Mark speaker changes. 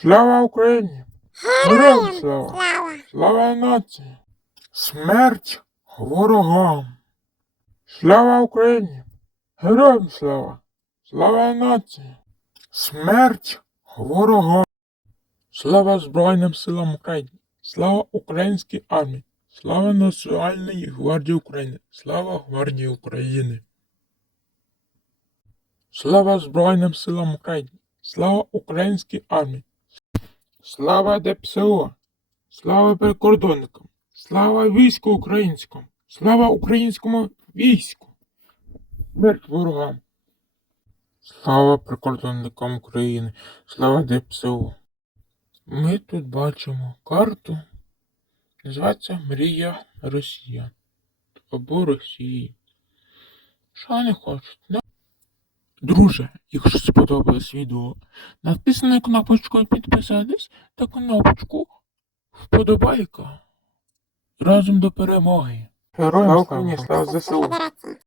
Speaker 1: Слава Україні! Героям слава!
Speaker 2: Слава!
Speaker 1: Нації! Смерть ворогам! Слава Україні! Героям слава! Слава нації! Смерть ворогам! Слава Збройним силам України! Слава українській армії! Слава Національній гвардії України! Слава гвардії України! Слава Збройним силам України! Слава українській армії! Слава ДПСО! Слава прикордонникам! Слава війську українському! Слава українському війську! Смерть ворогам! Слава прикордонникам України! Слава ДПСО! Ми тут бачимо карту. Називається Мрія Росія. Або Росії. Що вони хочуть? Друже, якщо сподобалось відео, натисни на кнопочку підписатись та кнопочку вподобайка. Разом до перемоги. Героям слава, слава ЗСУ.